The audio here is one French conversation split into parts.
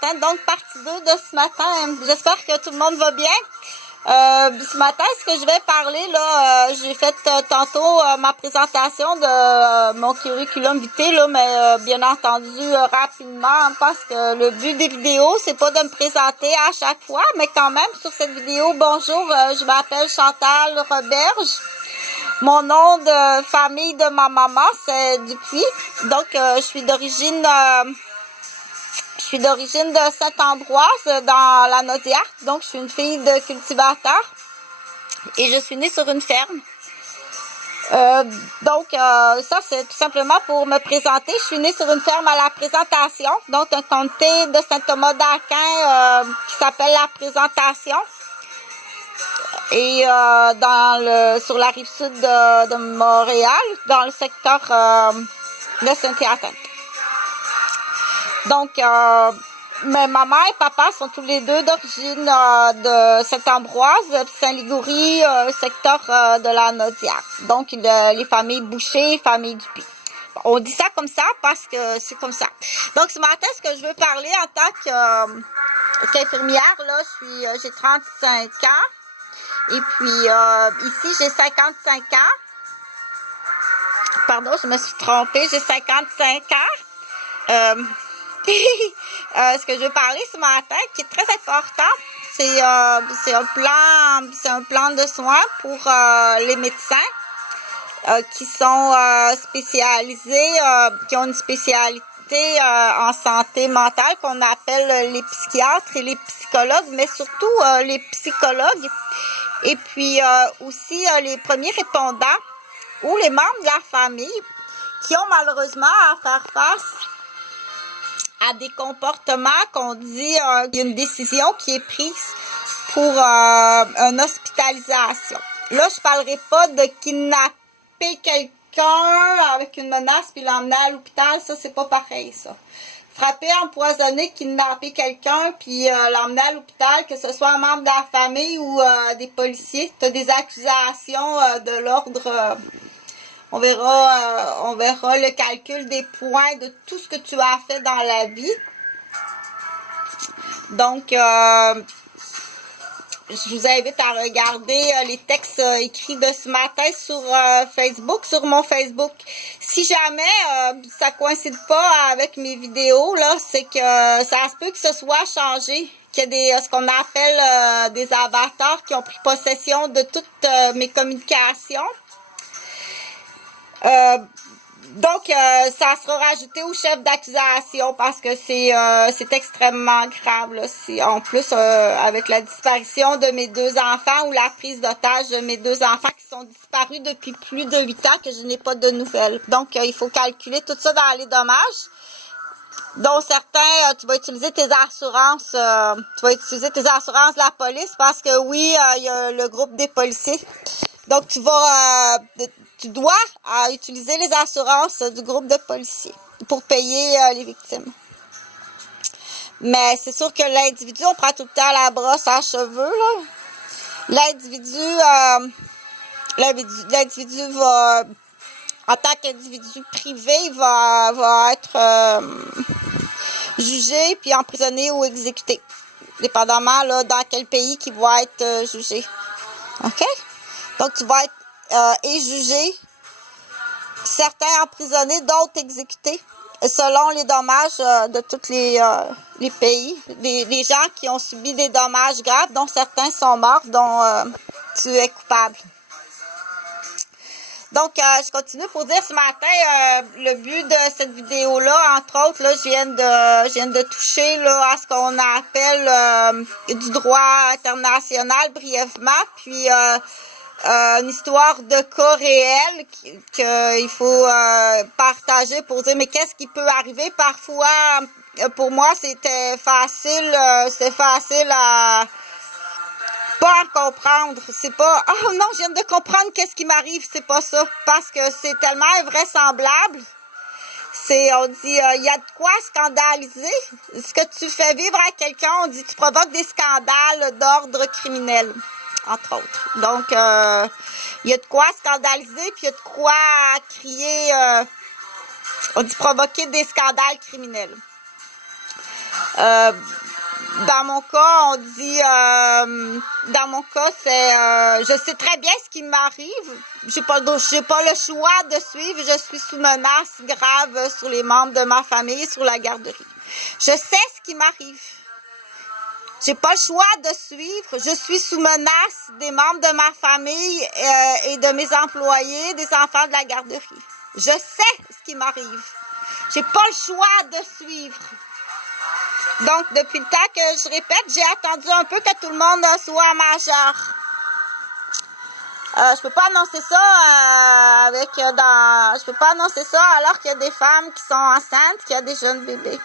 matin, donc partie 2 de ce matin. J'espère que tout le monde va bien. Ce matin, ce que je vais parler, là, j'ai fait tantôt ma présentation de mon curriculum vitae, là, mais bien entendu rapidement, parce que le but des vidéos, c'est pas de me présenter à chaque fois, mais quand même, sur cette vidéo, bonjour, je m'appelle Chantal Roberge. Mon nom de famille de ma maman, c'est Dupuis. Donc, je suis d'origine de Saint-Ambroise, dans la Naudière. Donc, je suis une fille de cultivateur. Et je suis née sur une ferme. Ça, c'est tout simplement pour me présenter. Je suis née sur une ferme à la Présentation. Donc, un comté de Saint-Thomas-d'Aquin qui s'appelle la Présentation. Et sur la rive sud de Montréal, dans le secteur de Saint-Hyacinthe. Donc, mais maman et papa sont tous les deux d'origine de Saint-Ambroise, Saint-Ligoury, secteur de la Naudière. Donc, les familles Boucher, famille Dupuis. Bon, on dit ça comme ça parce que c'est comme ça. Donc, ce matin, ce que je veux parler en tant qu'infirmière, là, j'ai 35 ans. Et puis, ici, j'ai 55 ans. Pardon, je me suis trompée. J'ai 55 ans. Ce que je vais parler ce matin, qui est très important, c'est un plan de soins pour les médecins qui sont spécialisés, qui ont une spécialité en santé mentale qu'on appelle les psychiatres et les psychologues, mais surtout les psychologues. Et puis aussi les premiers répondants ou les membres de la famille qui ont malheureusement à faire face à des comportements qu'on dit qu'il y a une décision qui est prise pour une hospitalisation. Là, je parlerai pas de kidnapper quelqu'un avec une menace puis l'emmener à l'hôpital. Ça, c'est pas pareil, ça. Frapper, empoisonner, kidnapper quelqu'un puis l'emmener à l'hôpital, que ce soit un membre de la famille ou des policiers. Tu as des accusations de l'ordre... On verra le calcul des points de tout ce que tu as fait dans la vie. Donc, je vous invite à regarder les textes écrits de ce matin sur Facebook, sur mon Facebook. Si jamais ça coïncide pas avec mes vidéos, là, c'est que ça se peut que ce soit changé, qu'il y a ce qu'on appelle des avatars qui ont pris possession de toutes mes communications. Donc, ça sera rajouté au chef d'accusation parce que c'est extrêmement grave. Là. En plus, avec la disparition de mes 2 enfants ou la prise d'otage de mes 2 enfants qui sont disparus depuis plus de 8 ans que je n'ai pas de nouvelles. Donc, il faut calculer tout ça dans les dommages. Dont certains, tu vas utiliser tes assurances. De la police parce que oui, il y a le groupe des policiers. Donc, tu dois utiliser les assurances du groupe de policiers pour payer les victimes. Mais c'est sûr que l'individu, on prend tout le temps la brosse à cheveux, là. L'individu va, en tant qu'individu privé, il va être jugé, puis emprisonné ou exécuté. Dépendamment, là, dans quel pays qu'il va être jugé. OK? Donc, tu vas être jugé, certains emprisonnés, d'autres exécutés, selon les dommages de tous les pays. Les gens qui ont subi des dommages graves, dont certains sont morts, dont tu es coupable. Donc, je continue pour dire ce matin, le but de cette vidéo-là, entre autres, là, je viens de toucher là, à ce qu'on appelle du droit international brièvement, puis une histoire de cas réel qu'il faut partager pour dire mais qu'est-ce qui peut arriver parfois. Pour moi, c'était facile à pas en comprendre. C'est pas oh non, je viens de comprendre qu'est-ce qui m'arrive, c'est pas ça, parce que c'est tellement invraisemblable. On dit il y a de quoi scandaliser. Ce que tu fais vivre à quelqu'un, on dit tu provoques des scandales d'ordre criminel, entre autres. Donc il y a de quoi scandaliser, puis il y a de quoi crier, on dit provoquer des scandales criminels. Dans mon cas, on dit, dans mon cas, c'est, je sais très bien ce qui m'arrive. J'ai pas le choix de suivre. Je suis sous menace grave sur les membres de ma famille, sur la garderie. Je sais ce qui m'arrive. J'ai pas le choix de suivre. Je suis sous menace des membres de ma famille et de mes employés, des enfants de la garderie. Je sais ce qui m'arrive. J'ai pas le choix de suivre. Donc, depuis le temps que je répète, j'ai attendu un peu que tout le monde soit majeur. Je peux pas annoncer ça je peux pas annoncer ça alors qu'il y a des femmes qui sont enceintes, qu'il y a des jeunes bébés.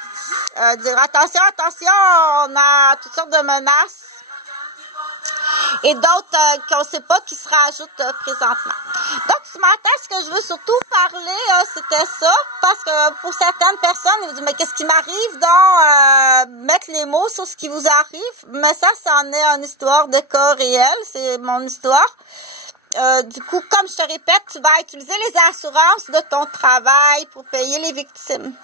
Dire attention, on a toutes sortes de menaces. Et d'autres qu'on ne sait pas qui se rajoutent présentement. Donc, ce matin, ce que je veux surtout parler, c'était ça, parce que pour certaines personnes, ils me disent, mais qu'est-ce qui m'arrive? Donc, mettre les mots sur ce qui vous arrive, mais ça en est une histoire de cas réel, c'est mon histoire. Du coup, comme je te répète, tu vas utiliser les assurances de ton travail pour payer les victimes.